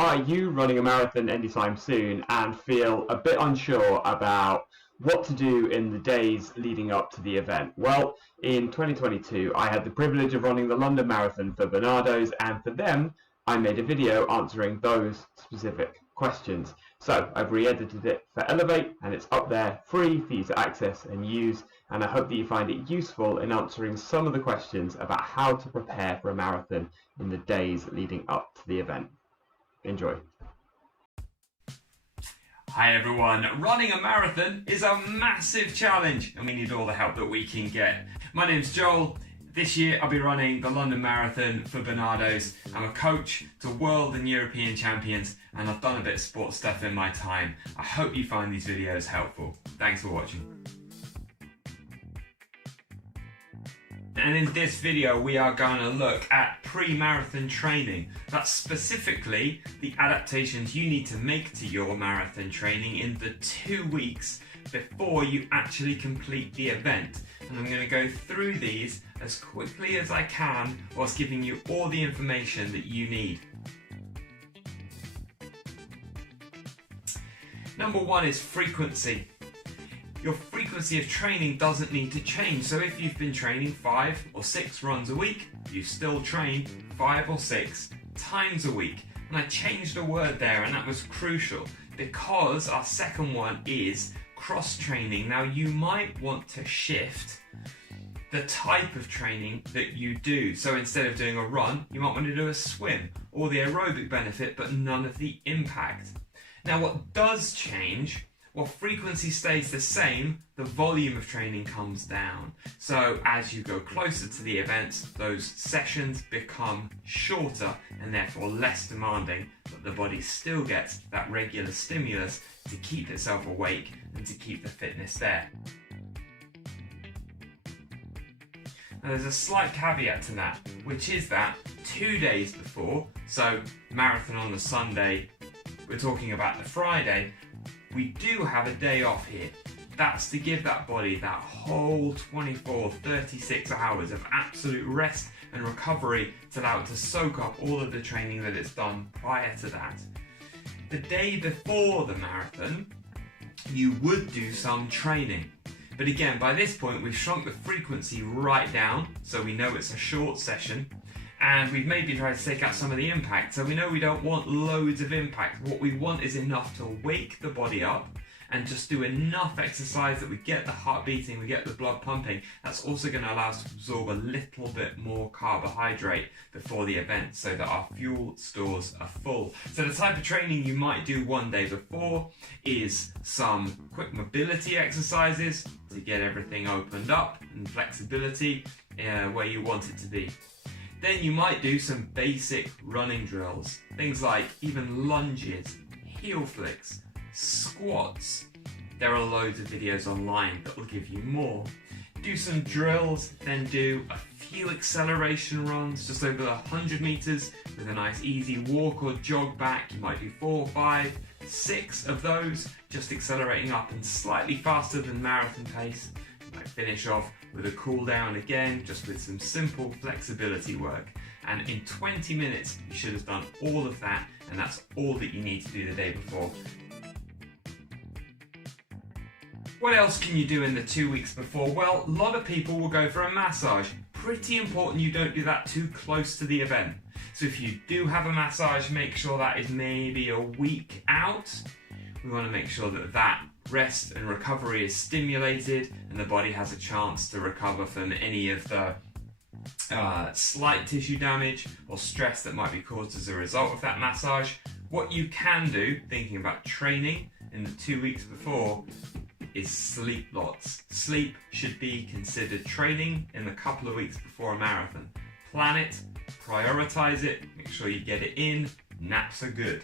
Are you running a marathon anytime soon and feel a bit unsure about what to do in the days leading up to the event? Well, in 2022, I had the privilege of running the London Marathon for Barnardo's, and for them, I made a video answering those specific questions. So I've re-edited it for Elevate, and it's up there free for you to access and use, and I hope that you find it useful in answering some of the questions about how to prepare for a marathon in the days leading up to the event. Enjoy. Hi everyone, running a marathon is a massive challenge and we need all the help that we can get. My name's Joel. This year I'll be running the London Marathon for Barnardo's. I'm a coach to world and European champions and I've done a bit of sports stuff in my time. I hope you find these videos helpful. Thanks for watching. And in this video we are going to look at pre-marathon training. That's specifically the adaptations you need to make to your marathon training in the 2 weeks before you actually complete the event. And I'm going to go through these as quickly as I can whilst giving you all the information that you need. Number one is frequency. Your frequency of training doesn't need to change. So if you've been training 5 or 6 runs a week, you still train 5 or 6 times a week. And I changed a word there, and that was crucial because our second one is cross-training. Now you might want to shift the type of training that you do. So instead of doing a run, you might want to do a swim, or the aerobic benefit, but none of the impact. Now what does change, while frequency stays the same, the volume of training comes down. So as you go closer to the events, those sessions become shorter and therefore less demanding, but the body still gets that regular stimulus to keep itself awake and to keep the fitness there. Now there's a slight caveat to that, which is that 2 days before, so marathon on the Sunday, we're talking about the Friday, we do have a day off here. That's to give that body that whole 24, 36 hours of absolute rest and recovery to allow it to soak up all of the training that it's done prior to that. The day before the marathon, you would do some training. But again, by this point, we've shrunk the frequency right down, so we know it's a short session. And we've maybe tried to take out some of the impact, so we know we don't want loads of impact. What we want is enough to wake the body up and just do enough exercise that we get the heart beating, we get the blood pumping. That's also going to allow us to absorb a little bit more carbohydrate before the event so that our fuel stores are full. So the type of training you might do one day before is some quick mobility exercises to get everything opened up and flexibility where you want it to be. Then you might do some basic running drills, things like even lunges, heel flicks, squats. There are loads of videos online that will give you more. Do some drills, then do a few acceleration runs, just over 100 meters with a nice easy walk or jog back. You might do 4, 5, 6 of those, just accelerating up and slightly faster than marathon pace. You might finish off with a cool down again, just with some simple flexibility work. And in 20 minutes, you should have done all of that, and that's all that you need to do the day before. What else can you do in the 2 weeks before? Well, a lot of people will go for a massage. Pretty important you don't do that too close to the event. So if you do have a massage, make sure that is maybe a week out. We want to make sure that that rest and recovery is stimulated and the body has a chance to recover from any of the slight tissue damage or stress that might be caused as a result of that massage. What you can do, thinking about training in the 2 weeks before, is sleep lots. Sleep should be considered training in the couple of weeks before a marathon. Plan it, prioritize it, make sure you get it in. Naps are good.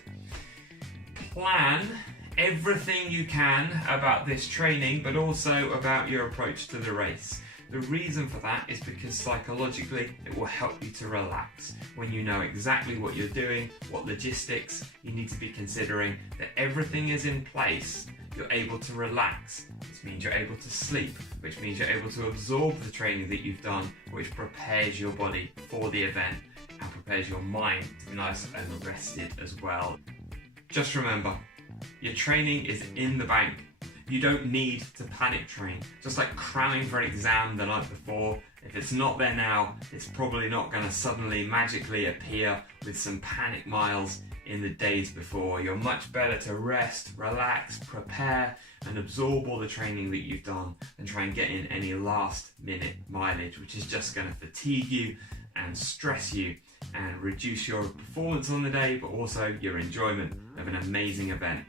Plan everything you can about this training, but also about your approach to the race. The reason for that is because psychologically it will help you to relax. When you know exactly what you're doing, what logistics you need to be considering, that everything is in place, you're able to relax, which means you're able to sleep, which means you're able to absorb the training that you've done, which prepares your body for the event and prepares your mind to be nice and rested as well. Just remember, your training is in the bank. You don't need to panic train. Just like cramming for an exam the night before, if it's not there now, it's probably not going to suddenly magically appear with some panic miles in the days before. You're much better to rest, relax, prepare, and absorb all the training that you've done than try and get in any last minute mileage, which is just going to fatigue you and stress you and reduce your performance on the day, but also your enjoyment of an amazing event.